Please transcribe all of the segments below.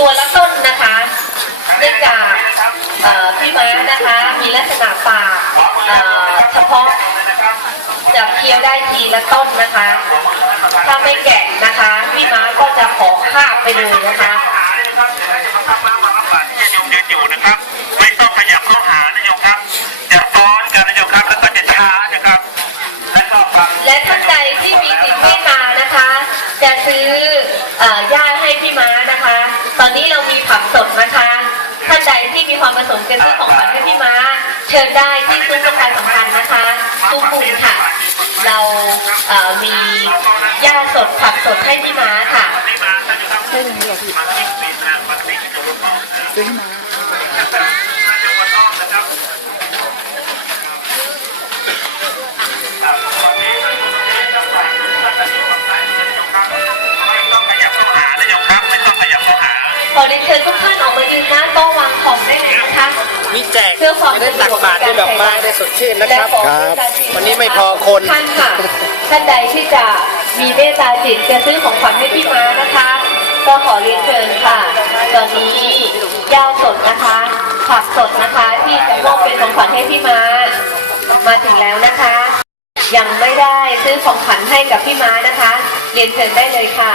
ตัวละต้นนะคะเนื่องจากเอ่อพี่ม้านะคะ มีลักษณะปากเอ่อเฉพาะจะเคี้ยวได้ทีละต้นนะคะ ถ้าไม่แกะนะคะ พี่ม้าก็จะขอคาบไปเลยนะคะที่โยมยืนอยู่นะครับ ไม่ต้องขยับเข้าหานะโยมครับจะซ้อนกันนะโยมครับแล้วก็จะช้านะครับและก็ฟังและท่านใดที่มีจิตเมตตานะคะ จะซื้อเอ่อย่า ให้พี่ม้านะคะ ตอนนี้เรามีผักสดนะคะท่านใดที่มีความประสงค์จะซื้อของขวัญให้พี่ม้า เชิญได้ที่ซุ้มประชาสัมพันธ์นะคะตู้บุญค่ะ เราเอ่อมีหญ้าสดผักสดให้พี่ม้าค่ะที่มาท่า อเรียนเชิญทุกท่านออกมายืนหน้าโต๊ะวางของได้เลยนะคะ มีแจกเพื่อความจะได้ตักบาตรด้วยดอกไม้ได้สดชื่นนะครับ และขอให้การฉีดวันนี้ไม่พอคน ท่านค่ะ ท่านใดที่จะมีเมตตาจิตจะซื้อของขวัญให้พี่ม้านะคะ ก็ขอเรียนเชิญค่ะ ตอนนี้ย่าสดนะคะผักสดนะคะที่จะมอบเป็นของขวัญให้พี่ม้า มาถึงแล้วนะคะ ยังไม่ได้ซื้อของขวัญให้กับพี่ม้านะคะ เรียนเชิญได้เลยค่ะ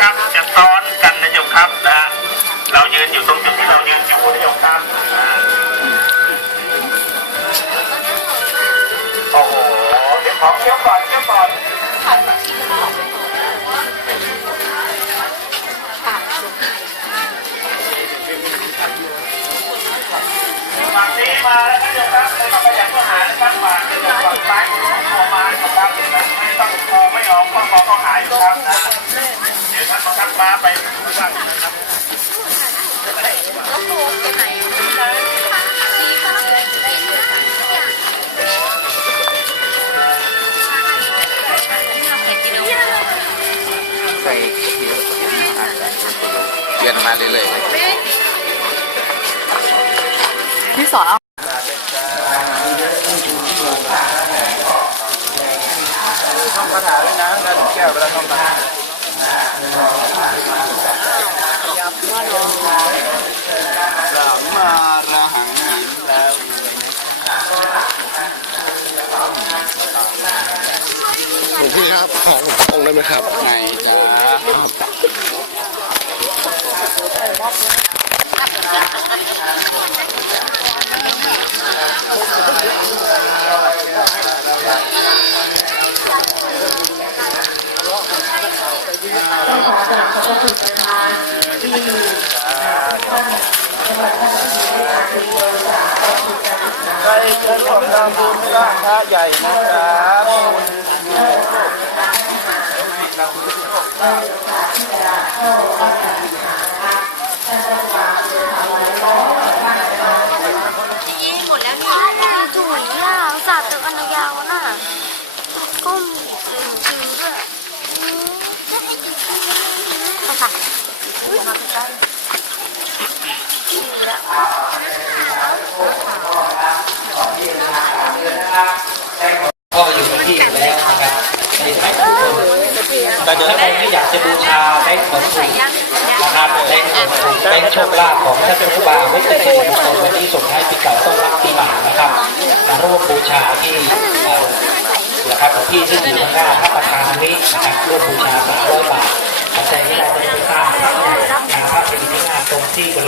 ครับ จะซ้อนกันนะโยมครับนะฮะเรายืนอยู่ตรงจุดที่เรายืนอยู่นะโยมครับโอ้โหเดี๋ยวขอเคี้ยวก่อนเคี้ยวก่อนฝั่งนี้มาแล้วนะโยมครับไม่ต้องขยับเข้าหานะครับ ไปข้างหลังนะครับใส่เดือนมาเรื่อยๆพี่สอนเอาท่องคาถาด้วยนะการแก้วเวลาท่องคาถา สัมมาระหังแล้วหลวงพี่ครับขอองค์ได้ไหมครับไงจ๊ะใครจะร่วม ทำบุญสร้างพระใหญ่นะครับยี่หมดแล้วนี่ถุยอะอุตส่าห์ตึกอันยาวน่ะก้มจริงจริงด้วยอืมค่ะอุ๊ยนี่แหละ ก็อยู่ในที่อยู่แล้วนะครับในสายทุกคนแต่ถ้าใครไม่อยากจะบูชาได้ผลบุญนะ ครับได้ผลบุญได้โชคลาภของท่านพระบาไม่เป็นสิริมงคลวันนี้ส่งให้ปีเก่าต้อนรับปีใหม่นะครับมาร่วมบูชาที่นะครับที่ที่อยู่ข้างหน้าพระประธานนี้นะครับร่วมบูชาสามร้อยบาทปัจจัยที่เราจะไปสร้างพระใหญ่งานพระเป็นที่หน้าตรงที่บริ